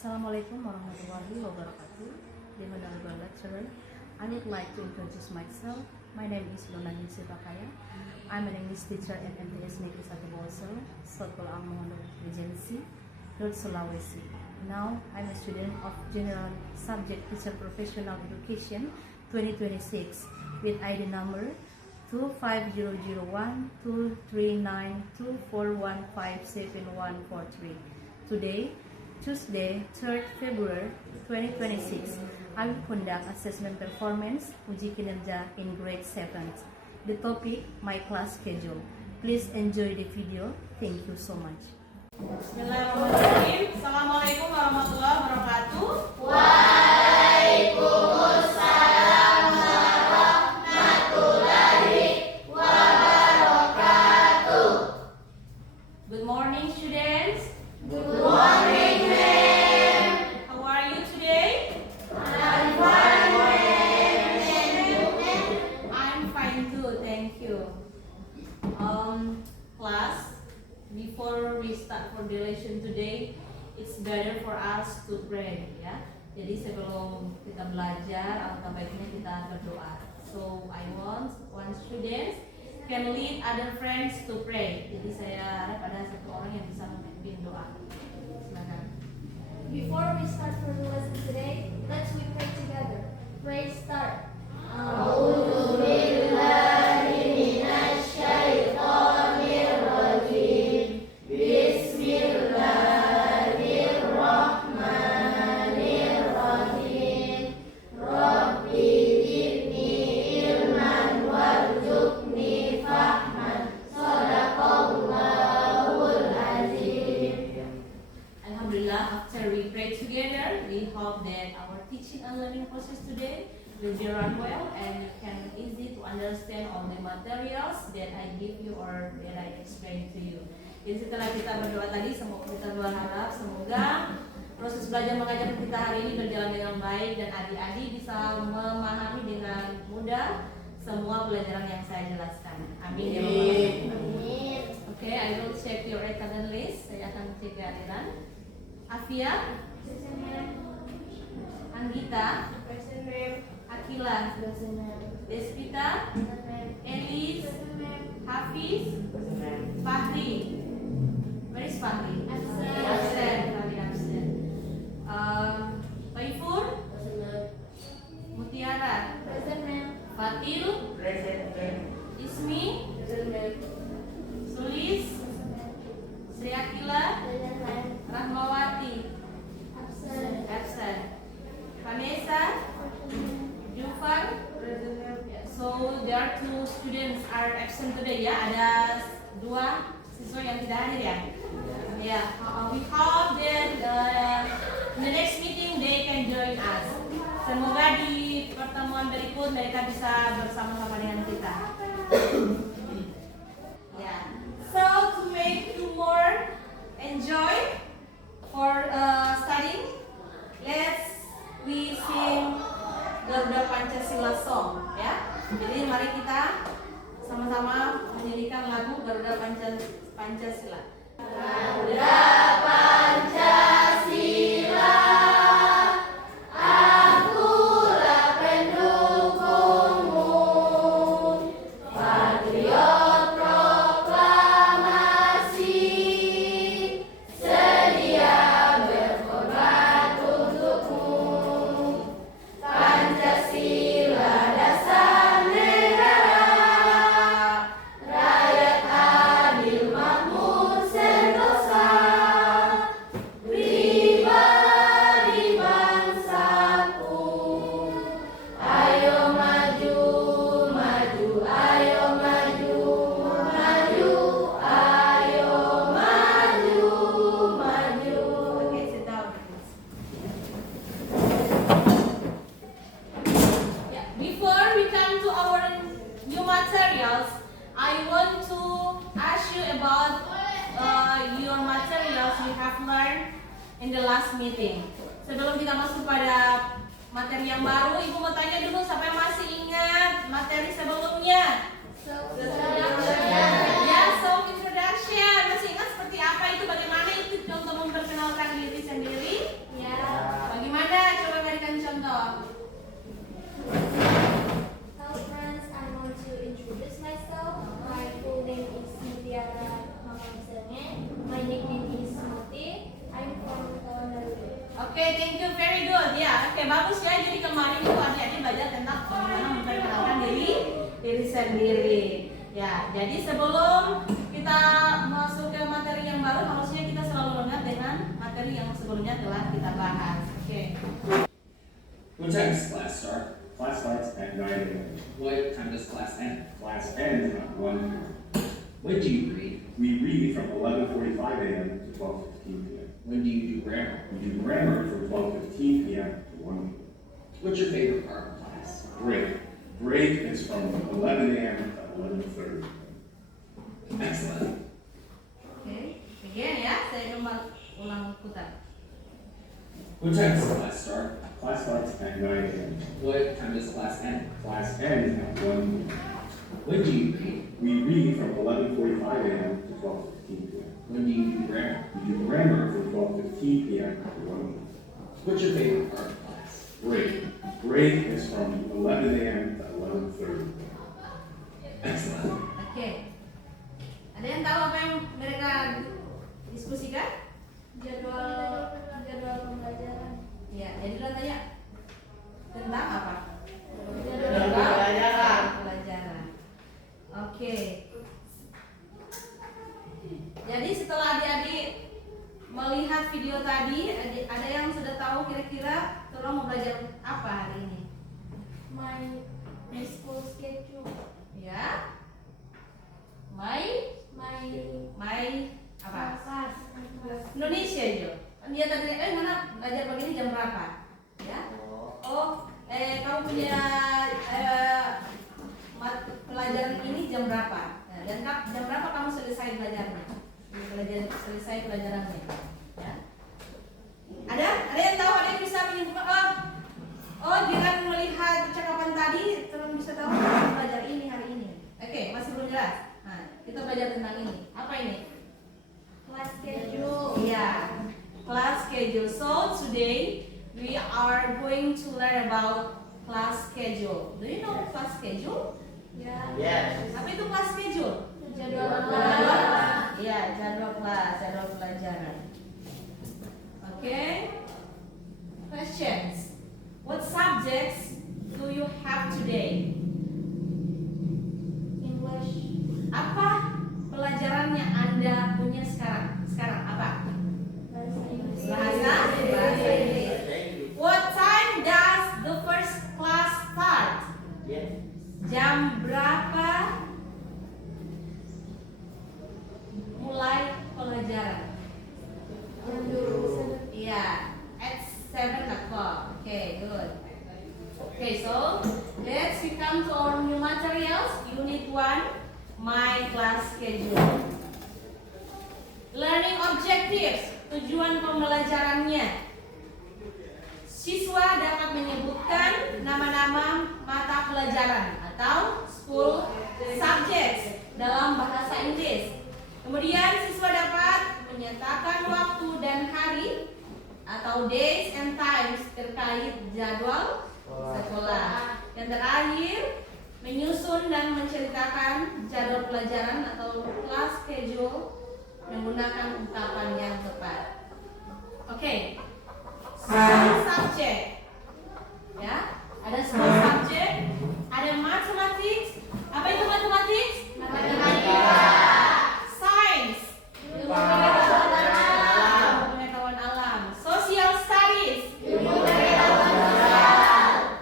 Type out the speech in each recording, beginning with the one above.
Assalamualaikum warahmatullahi wabarakatuh. Dear Honorable Lecturer, I would like to introduce myself. My name is Lona Ningsih Pakaya. I'm an English teacher at MTS Negeri 1 Bolsel, Sekolah Al-Muhammad Regency, North Sulawesi. Now, I'm a student of General Subject Teacher Professional Education 2026 with ID number 25001239241574143. Today, Tuesday, 3rd February 2026, I will conduct assessment performance uji kinerja in grade 7. The topic, my class schedule. Please enjoy the video. Thank you so much. Bismillahirrahmanirrahim. Assalamualaikum warahmatullahi wabarakatuh. Waalaikumsalam warahmatullahi wabarakatuh. Good morning, students. Good morning, ma'am. How are you today? I'm fine, ma'am. I'm fine too, thank you. Class, before we start for the lesson today, it's better for us to pray, ya. Jadi sebelum kita belajar, alangkah baiknya kita berdoa. So I want one student can lead other friends to pray. Jadi saya harap ada satu orang yang bisa memimpin doa. Silakan. Before we start for the lesson today, let's we pray together. Pray start. A'udzu billahi minasyaitonir rajim. Bismillahirrahmanirrahim. Rabbi zidni ilman warzuqni fahman. Shadaqallahul azim. Alhamdulillah, after we pray together, we hope that our teaching and learning process today will be run well and you can easy to understand all the materials that I give you or that I explain to you. Jadi setelah kita berdoa tadi, kita berharap semoga proses belajar mengajar kita hari ini berjalan dengan baik dan adik-adik bisa memahami dengan mudah semua pelajaran yang saya jelaskan. Amin ya Allah. Amin. Okay, I will check your attendance list. Saya akan cek keadaan. Afia, Anggita, Akila, Despita, Elis, Hafiz, Fahri. Where is Fahri? Absent. Absent. Fahri absent. Paifur, Mutiara, Present, ma'am. Fatil, Ismi, Sulis, Sri Akila, Present, ma'am. Rahmawati, Absent. absent. Vanessa, Jufar. So there are two students are absent today ya. Ada dua siswa yang tidak hadir ya. Ya, we hope that in the next meeting they can join us. Semoga di pertemuan berikut mereka bisa bersama-sama dengan kita. Ya. So to make you more enjoy for studying, let's we sing Garuda Pancasila song ya. Jadi mari kita sama-sama menyanyikan lagu Garuda Pancasila. Garuda Pancasila, akulah pendukungmu, patriot proklamasi, sedia berkorban untukmu. Pancasila dasar negara, rakyat adil makmur sentosa, pribadi bangsaku. Ayo maju, maju, ayo maju, maju, ayo maju, maju. Okay, sit down, please. Yeah, before we come to our new materials, I want to ask you about your materials you have learned in the last meeting. Sebelum kita masuk pada materi yang baru, Ibu mau tanya dulu siapa yang masih ingat materi sebelumnya? Ya, self introduction. Masih ingat seperti apa itu? Bagaimana itu untuk memperkenalkan diri sendiri? Ya. Oke, thank you, very good. Ya, oke, bagus ya. Jadi kemarin itu adik-adik belajar tentang bagaimana memperkenalkan diri sendiri. Ya, jadi sebelum kita masuk ke materi yang baru, harusnya kita selalu ingat dengan materi yang sebelumnya telah kita bahas. Oke. What time does class start? Class starts at 9 a.m. What time does class end? Class ends at 1 p.m. When do you read? We read from 11:45 a.m. to 12:15 p.m. When do you do grammar? We do grammar from 12:15 p.m. to 1 p.m. What's your favorite part of class? Break. Break is from 11 a.m. to 11:30 p.m. Excellent. Oke, again ya, saya ulang putar. What time does class start? Class starts at 9 a.m. What time does class end? Class ends at 1 p.m. When do you read? We read from 11:45 a.m. to 12:15 p.m. When do you do grammar? We do grammar from 12:15 p.m. to 1 p.m. What's your favorite part of class? Break. Break is from 11 a.m. to 11:30 p.m. Excellent. Oke. Ada yang tahu apa yang mereka diskusikan? Jadwal pembelajaran. Ya, jadi lo tanya tentang apa? Jadwal Pelajaran. Oke. Jadi setelah adik-adik melihat video tadi, ada yang sudah tahu kira-kira tolong mau belajar apa hari ini? My school schedule. Ya. My apa? Class. Indonesia Jo. Dia tadi mana belajar begini jam berapa? Ya. Kamu punya pelajaran ini jam berapa? Nah, dan jam berapa kamu selesai belajarnya? Selesai pelajarannya. Ya. Ada yang tahu? Ada yang bisa menyimpulkan? Dengan melihat percakapan tadi, teman bisa tahu kita belajar ini hari ini. Oke, masih belum jelas. Nah, kita belajar tentang ini. Apa ini? Class schedule. Yeah, class schedule. So today we are going to learn about class schedule. Do you know class schedule? Ya. Yes. Apa itu class schedule? Jadwal Ya, jadwal kelas, jadwal pelajaran. Okay. Questions. What subjects do you have today? English. Apa pelajarannya Anda punya sekarang? Sekarang apa? Bahasa Inggris. Bahasa Inggris. What time does the first class start? Jam berapa mulai pelajaran? Iya, at 7 o'clock. Okay, good. Okay, so let's come to our new materials. Unit 1, my class schedule. Learning objectives, tujuan pembelajarannya. Siswa dapat menyebutkan nama-nama mata pelajaran atau school subjects dalam bahasa Inggris. Kemudian siswa dapat menyatakan waktu dan hari atau days and times terkait jadwal sekolah. Yang terakhir, menyusun dan menceritakan jadwal pelajaran atau class schedule menggunakan ungkapan yang tepat. Oke. School subject. Ya, ada school subject, ada mathematics. Apa itu mathematics? Matematika. Science. Ilmu pengetahuan Pengetahuan alam. Social studies. Ilmu pengetahuan sosial.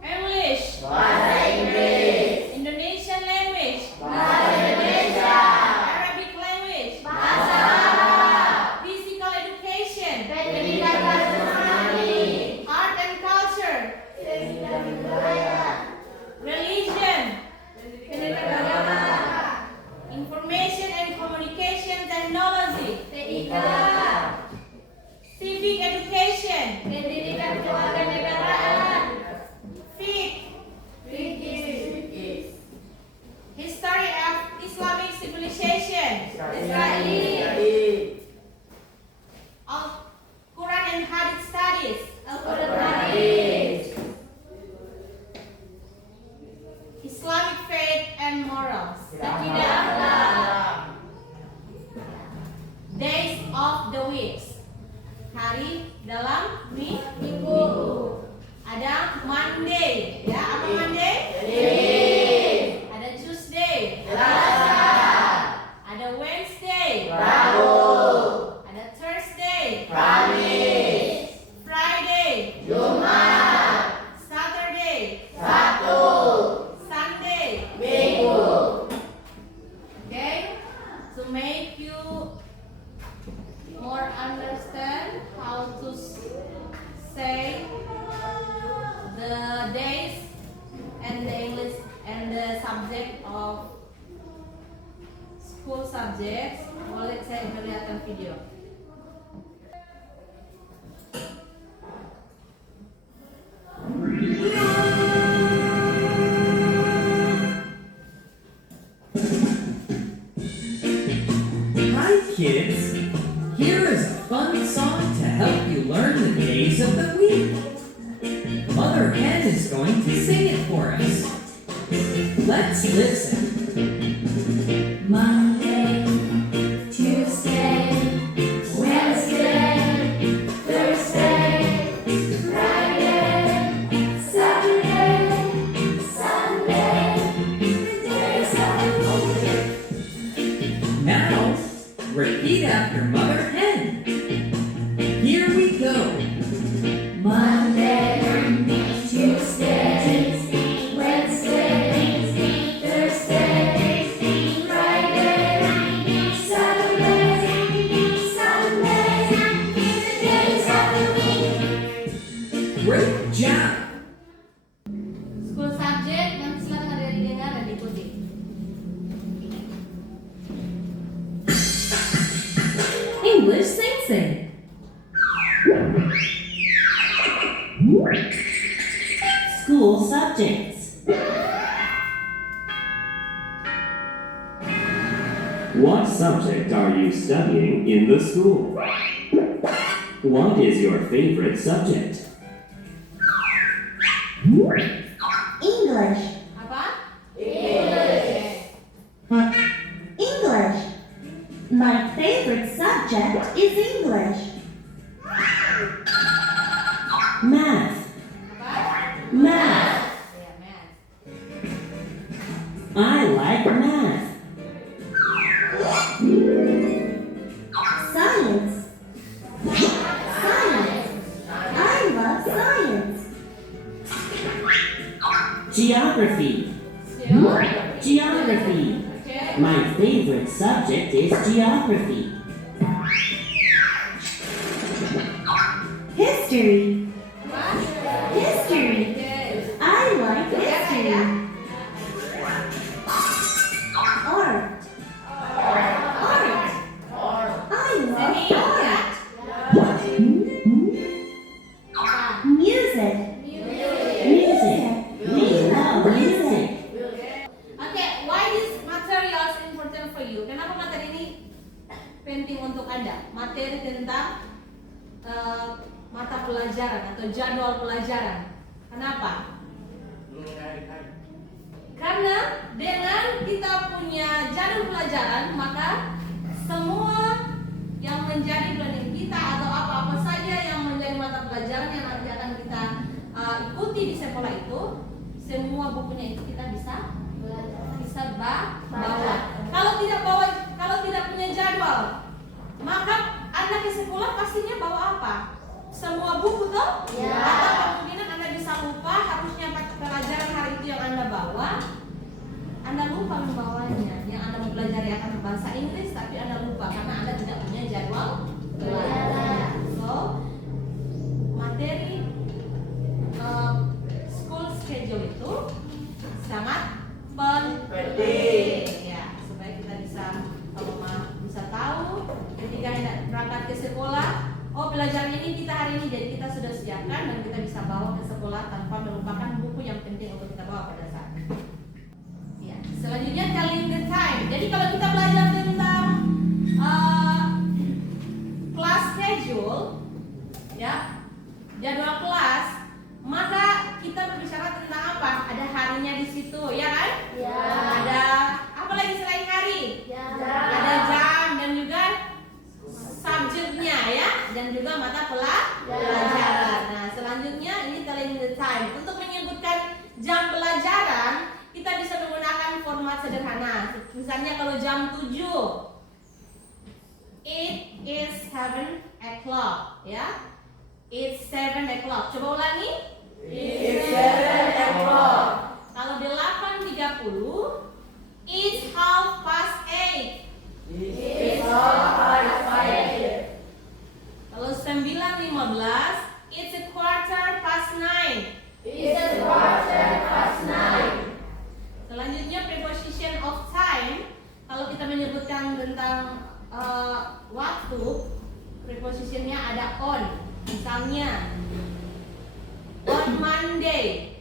English. Bahasa Inggris. Indonesian language. Bahasa Indonesia. Arabic language. Bahasa Arab. Physical education. Pendidikan jasmani. Art and culture. Seni dan budaya. Religion. Pendidikan agama. Information and communication technology. TIK. Civic education. Pendidikan kewarganegaraan. FIQ. Fikih. History of Islamic civilization. Israel. Quran and Hadith studies. Al-Quran Hadis. Islamic faith and morals. Akidah akhlak. Days of the weeks. Hari hari dalam minggu. Ada Monday, ya apa Monday? Ada Tuesday, ada Wednesday, ada Thursday, Friday, Saturday, Sunday. Okay, to make you more understand how to say the days and the English and the subject of school subjects, boleh saya perlihatkan video. Hi kids! Here is a fun song to help you learn the days of the week. Mother Hen is going to sing it for us. Let's listen. Monday, Tuesday, Wednesday, Thursday, Friday, Saturday, Sunday, the days of the week. Now, repeat after Mother Hen. Here we go. Monday, Tuesday, Wednesday, Thursday, Friday, Saturday, Sunday, the days of the week. Great job! School subject yang silakan ada didengar dan diikuti. English Sing. School subjects. What subject are you studying in the school? What is your favorite subject? English. Apa? English. My favorite subject is English. Math. Apa? Math. Ya, math. I like math. Science. Science. I love science. Geography. Geography. Okay. My favorite subject is geography. History. History. Yes. I like history. Art. Art. I love Seni, ya. art. Apa? Music. Music. We love music. Okay, why this material is important for you? Kenapa materi ini penting untuk Anda? Materi tentang mata pelajaran atau jadwal pelajaran. Kenapa? Karena dengan kita punya jadwal pelajaran, maka semua yang menjadi planning kita atau apa-apa saja yang menjadi mata pelajaran yang nanti akan kita ikuti di sekolah itu, semua bukunya itu kita bisa bawa. Kalau tidak punya jadwal, maka Anda ke sekolah pastinya bawa apa? Semua buku toh? Ya. Atau kemungkinan Anda bisa lupa harusnya pelajaran hari itu yang Anda bawa. Anda lupa membawanya. Yang Anda mempelajari akan bahasa Inggris, tapi Anda lupa karena Anda tidak punya jadwal pelajaran. So, materi school schedule itu sangat penting. Ya, supaya kita bisa tahu ketika hendak berangkat ke sekolah, oh pelajaran ini kita hari ini, jadi kita sudah siapkan dan kita bisa bawa ke sekolah tanpa melupakan buku yang penting untuk kita bawa pada saat itu. Ya, selanjutnya calendar time. Jadi kalau kita belajar tentang class schedule, ya, jadwal kelas, maka kita berbicara tentang apa? Ada harinya di situ, ya kan? Ya. Ada apa lagi selain hari? Ya. Ada jam dan juga subjeknya, ya, dan juga mata pelajaran. Nah, selanjutnya ini telling the time. Untuk menyebutkan jam pelajaran, kita bisa menggunakan format sederhana. Misalnya kalau jam 7, it is 7 o'clock, ya. It's 7 o'clock. Coba ulangi. It's 7 o'clock. Kalau 8.30, it's 8:30. It's 8:30. Kalau 9.15, it's 9:15. It's 9:15. Selanjutnya preposition of time. Kalau kita menyebutkan tentang waktu, prepositionnya ada on. Misalnya on Monday.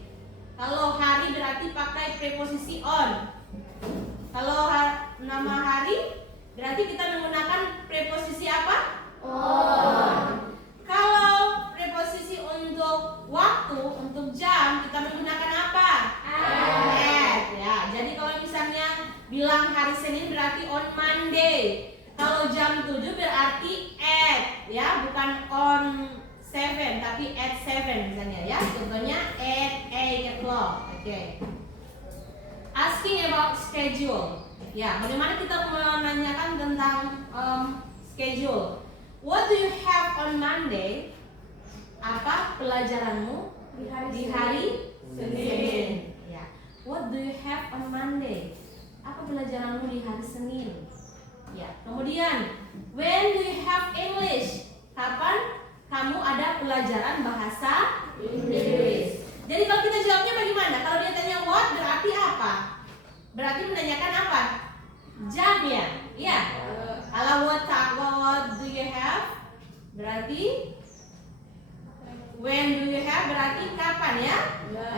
Kalau hari berarti pakai preposisi on. Kalau nama hari berarti kita menggunakan preposisi apa? On. Kalau preposisi untuk waktu, untuk jam, kita menggunakan apa? At. Ya, jadi kalau misalnya bilang hari Senin berarti on Monday. Kalau jam 7 berarti at, ya, bukan on 7 tapi at 7 misalnya, ya. Contohnya at 8 o'clock. Oke. Asking about schedule. Ya, bagaimana kita menanyakan tentang schedule. What do you have on Monday? Apa pelajaranmu di hari Senin? Ya. What do you have on Monday? Apa pelajaranmu di hari Senin? Ya. Kemudian, when do you have English? Kapan kamu ada pelajaran bahasa Inggris? Jadi kalau kita jawabnya bagaimana? Kalau dia tanya what berarti apa? Berarti menanyakan apa? Jam ya? Iya. Kalau what do you have? Berarti when do you have berarti kapan ya?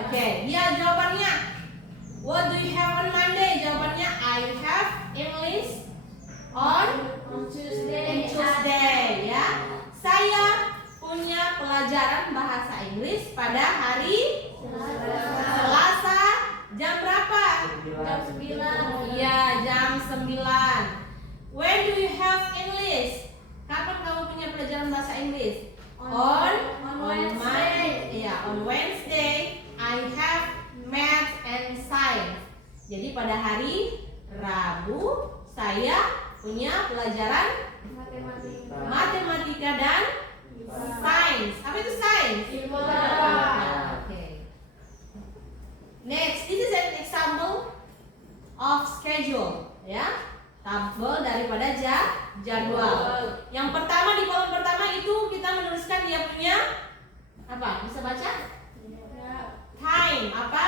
Oke. Dia jawabannya what do you have on Monday? Jawabannya I have English on Tuesday, ya. Saya punya pelajaran bahasa Inggris pada hari Selasa. Jam berapa? Jam 9. Iya, jam 9. When do you have English? Kapan kamu punya pelajaran bahasa Inggris? On Wednesday. Iya, on Wednesday I have math and science. Jadi pada hari Rabu saya punya pelajaran matematika dan sains. Apa itu sains? Okay. Next, this is an example of schedule, ya. Tabel daripada jadwal. Yang pertama di kolom pertama itu kita menuliskan dia punya apa? Bisa baca? Time. Apa?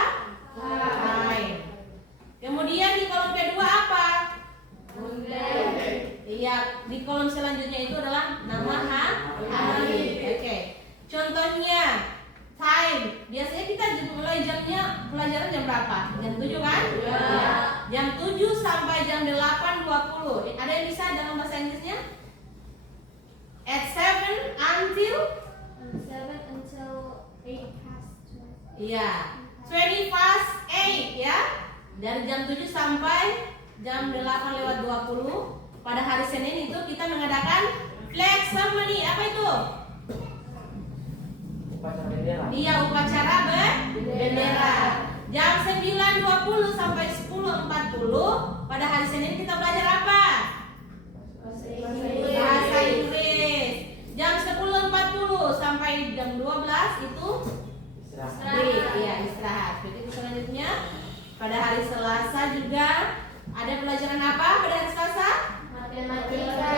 Time. Kemudian di kolom kedua apa? Iya, di kolom selanjutnya itu adalah nama hari. Oke. Contohnya time. Biasanya kita mulai jamnya pelajaran jam berapa? Jam 7 kan? Ya. Jam 7 sampai jam 8.20. Ada yang bisa dalam bahasa Inggrisnya? At 7 until 8 past 12. Iya. 20 past 8 ya. Dari jam 7 sampai jam 8:20. Pada hari Senin itu kita mengadakan flag ceremony. Apa itu? Upacara bendera. Iya, upacara bendera. Jam 9.20 sampai 10.40 pada hari Senin kita belajar apa? Bahasa Inggris. Jam 10.40 sampai jam 12 itu break, ya, istirahat. Jadi selanjutnya pada hari Selasa juga ada pelajaran apa pada hari Selasa? Matematika.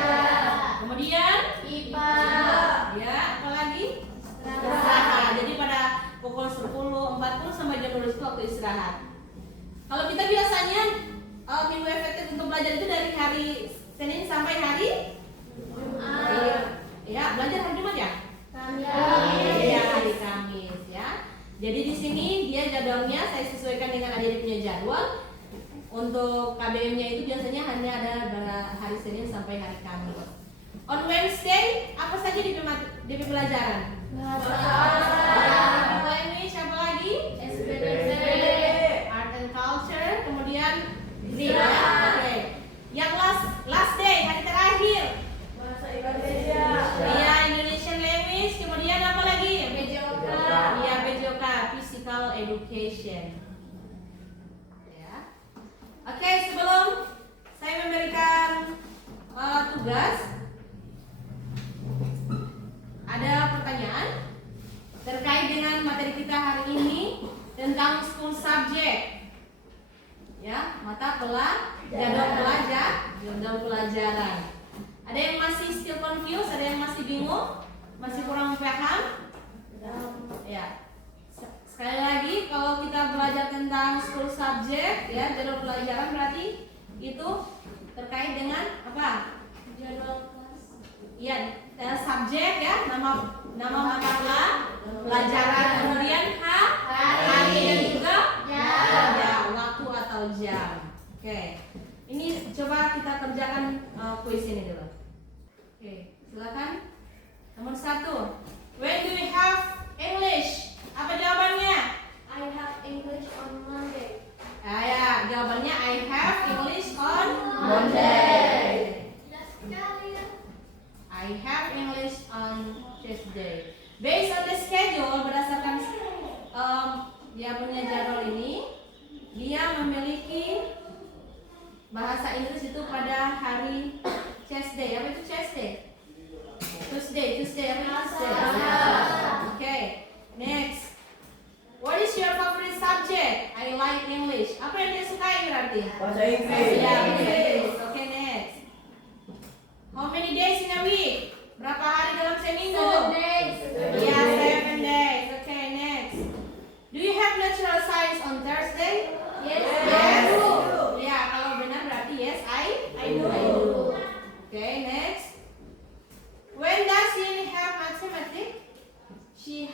Kemudian IPA. ya, apa lagi? Istirahat. Jadi pada pukul 10.40 sampai jam 12 itu waktu istirahat. Kalau kita biasanya minggu efektif untuk belajar itu dari hari Senin sampai hari Jumat. ya, belajar hari Jumat ya? Kamis. Iya, hari Kamis ya. Jadi di sini dia jadwalnya saya sesuaikan dengan adik punya jadwal. Untuk KBM-nya itu biasanya hanya ada hari Senin sampai hari Kamis. On Wednesday apa saja DP pelajaran? Bahasa. Language apa lagi? SPDC. Art and Culture, kemudian Greek. Istirahat. Oke. Yang last day, hari terakhir. Bahasa Indonesia. education. Ya. Oke, sebelum saya memberikan tugas, ada pertanyaan terkait dengan materi kita hari ini tentang school subject. Ya, mata jadwal pelajaran. Ada yang masih still confused, ada yang masih bingung, masih kurang paham? Ya. Sekali lagi, kalau kita belajar tentang school subject, ya, jadwal pelajaran berarti itu terkait dengan apa? Jadwal kelas. Iya, subjek ya, nama mata pelajaran, kemudian hari dan juga waktu atau jam. Oke, ini coba kita kerjakan kuis ini dulu. Oke, silakan. Nomor 1. When do we have English? Apa jawabannya? I have English on Monday. Ya, jawabannya I have English on Monday. I have English on Tuesday. Based on the schedule, berdasarkan dia punya jadwal ini, dia memiliki bahasa Inggris itu pada hari Tuesday. Apa itu Tuesday? Tuesday apa itu Tuesday? Okay, next. What is your favorite subject? I like English. Apa yang dia sukai berarti? Bahasa Inggris. Ya, Inggris. Okay, next. How many days in a week? Berapa hari dalam seminggu? 7 days. Yeah, 7 days. Okay, next. Do you have natural science on Thursday? Yes. Yes. Yeah, kalau benar berarti yes, I do. Okay, next. When does she have mathematics? She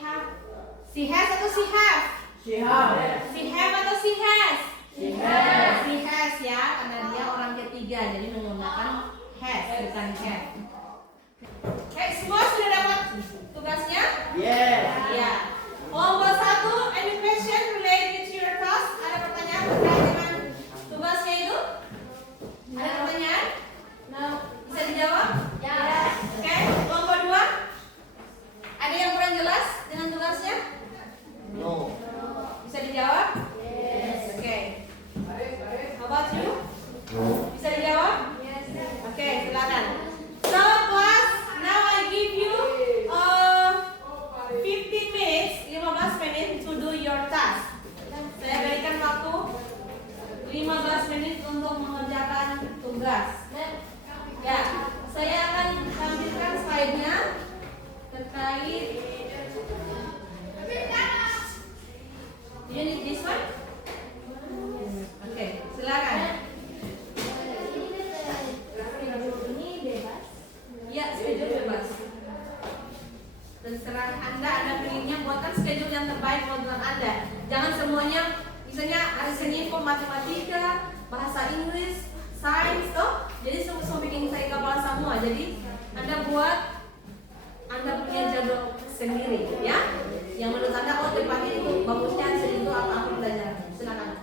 has atau she have? She have atau she has? She has ya, karena dia orang ketiga, jadi menggunakan has bukan have. Oke, semua sudah dapat tugasnya? Yes. Ya. Kelompok 1, any question related to your task? Ada pertanyaan terkait dengan tugasnya itu? Ada pertanyaan? No. Bisa dijawab? Yes. Oke, kelompok 2. Ada yang kurang jelas dengan tugasnya? No. Bisa dijawab? Yes. Oke. How about you? Bisa dijawab? Yes. Oke, silakan. So, class, now I give you 15 minutes to do your task. Saya berikan waktu 15 menit untuk mengerjakan tugas. Ya, saya akan tampilkan slide-nya terkait. You need this one? Oke, silakan. Ini bebas. Ya, schedule bebas. Terserah Anda pengennya buatkan schedule yang terbaik buat Anda. Jangan semuanya, misalnya hari Senin kok matematika, bahasa Inggris, sains toh. Jadi semua bikin saya kepala semua. Jadi Anda buat Anda punya jadwal sendiri, ya. Yang menurut Anda tempat itu bagusnya itu apa pelajaran. Silakan.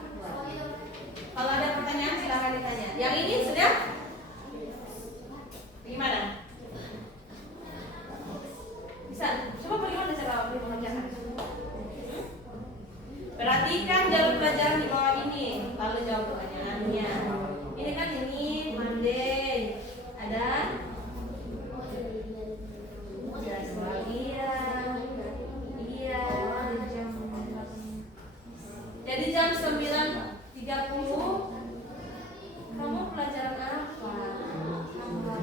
Kalau ada pertanyaan silakan ditanya. Yang ini sudah? Gimana? Bisa? Coba bagaimana cara mengerjakan? Perhatikan jadwal pelajaran di bawah ini, lalu jawab pertanyaannya. Ini kan ini Monday, ada jadwal iya jam. Jadi jam 9.30 kamu pelajaran apa?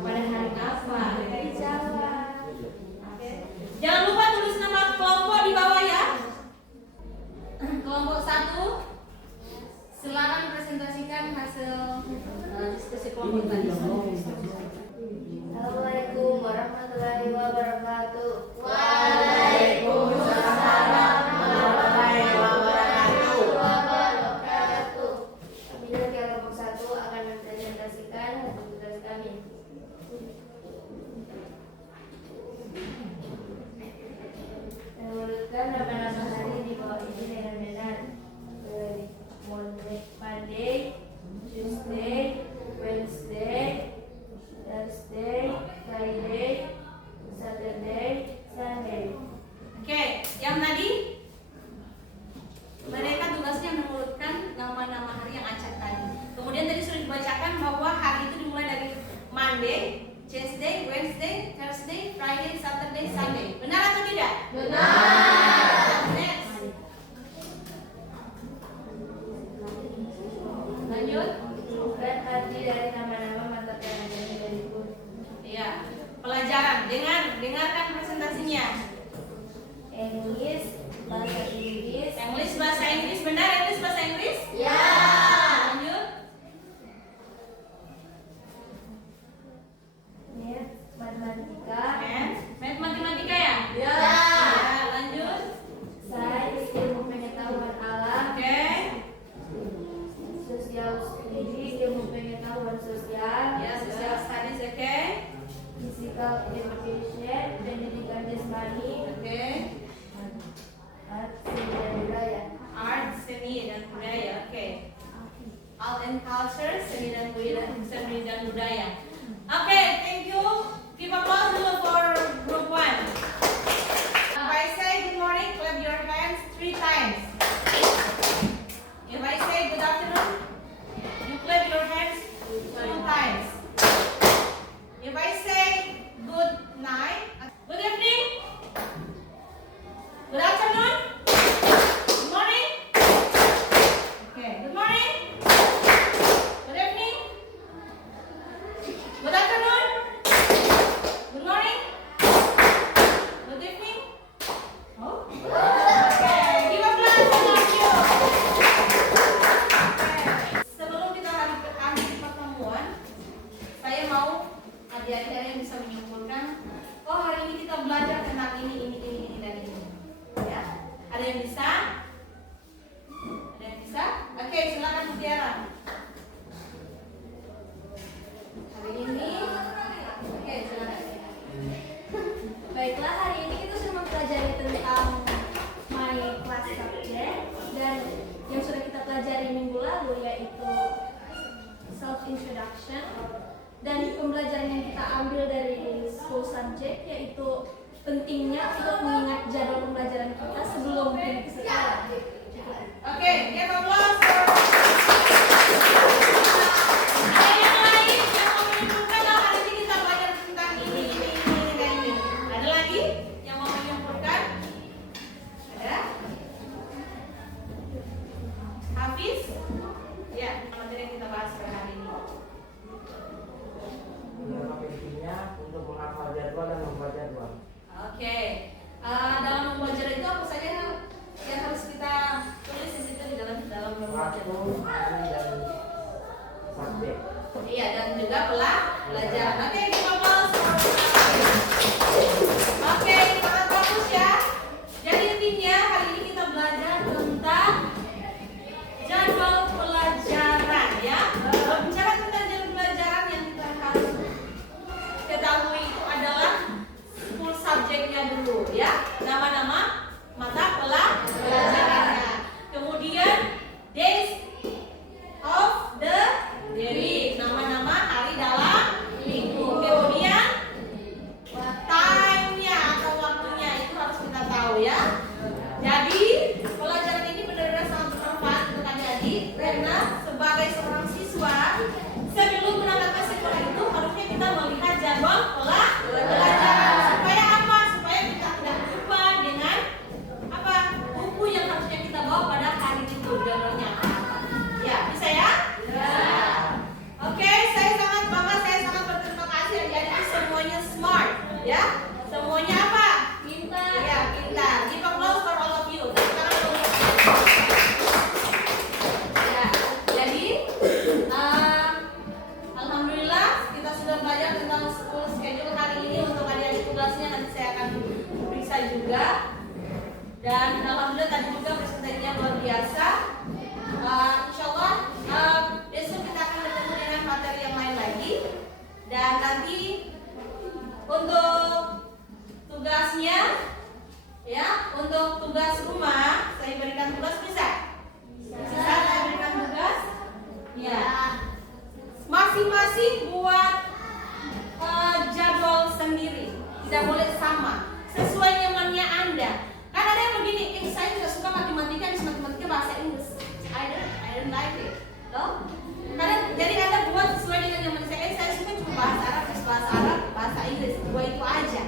Pada hari apa? Dijawab. Oke. Jangan lupa tulis nama kelompok di bawah ya. Kelompok 1, silakan presentasikan hasil diskusi kelompok tadi. Assalamualaikum warahmatullahi wabarakatuh. Waalaikumsalam warahmatullahi wabarakatuh. Kami dari kelompok 1 akan mempresentasikan hasil tugas kami. Menurutkan nama-nama hari di bawah ini dengan benar. Monday, Tuesday, Wednesday, Thursday, Friday, Saturday, Sunday. Oke, yang tadi subject, dan yang sudah kita pelajari minggu lalu yaitu self introduction, dan pembelajaran yang kita ambil dari school subject yaitu pentingnya untuk mengingat jadwal pembelajaran kita sebelum pergi ke sekolah. Oke, give applause for. Ada yang lain yang mau menyimpulkan bahwa hari ini kita belajar tentang ini. Ada lagi yang mau menyimpulkan? Ada? Hafiz? Ya, materi yang kita bahas pada hari ini. Intinya untuk menghafal jadwal dan membuat jadwal. Oke, dalam membuat jadwal itu apa saja yang harus kita tulis di situ di dalam membuat Waktu, jadwal? hari, dan subjek. Iya, dan juga pelajaran. Oke, kita bahas. Oke, sangat bagus ya. Jadi intinya hari ini kita belajar tentang jadwal pelajaran ya. Berbicara tentang jadwal pelajaran yang kita harus ketahui itu adalah full subjeknya dulu ya. Nama-nama mata pelajarannya. Kemudian days of the week, nama-nama hari dalam minggu. Kemudian time-nya atau waktunya itu harus kita tahu ya. Jadi pelajaran ini benar-benar sangat bermanfaat untuk adik-adik karena sebagai seorang siswa sebelum berangkat ke sekolah itu harusnya kita melihat jadwal pelajaran supaya apa? Supaya kita tidak lupa dengan apa buku yang harusnya kita bawa pada hari itu jadwalnya. Ya, bisa ya? Ya. Oke, saya sangat bangga, saya sangat berterima kasih adik-adik semuanya smart, ya. Semuanya apa? Pintar. Ya, pintar. Give applause for all of you. Sekarang dulu. Ya, jadi alhamdulillah kita sudah belajar tentang school schedule hari ini. Untuk adik-adik tugasnya nanti saya akan periksa juga. Dan alhamdulillah tadi juga presentasinya luar biasa. Insya Allah besok kita akan bertemu dengan materi yang lain lagi. Dan nanti untuk tugasnya, ya, untuk tugas rumah saya berikan tugas bisa. Bisa saya berikan tugas? Ya. Masing-masing buat jadwal sendiri. Tidak boleh sama. Sesuai nyamannya Anda. Kan ada yang begini, saya juga suka matematika, matematika bahasa Inggris. I don't like it. Loh? Karena jadi Anda buat sesuai dengan nyaman saya. Saya suka cuma bahasa Arab, bahasa Inggris. Dua itu aja.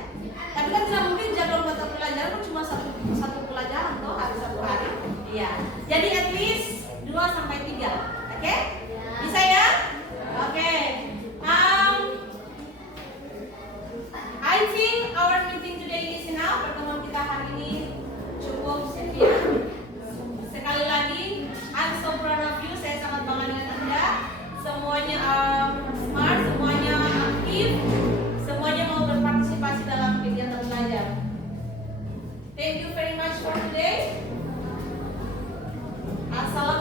Tapi kan tidak mungkin jadwal mata pelajaran pun cuma satu pelajaran toh hari satu hari. Iya. Jadi at least 2 sampai 3. Oke? Bisa ya? Oke. I think our meeting today is enough. Pertemuan kita hari ini cukup sekian. Sekali lagi, I'm so proud of you. Saya sangat bangga dengan Anda. Semuanya smart, semuanya aktif, semuanya mau berpartisipasi dalam kegiatan belajar. Thank you very much for today. Assalamualaikum.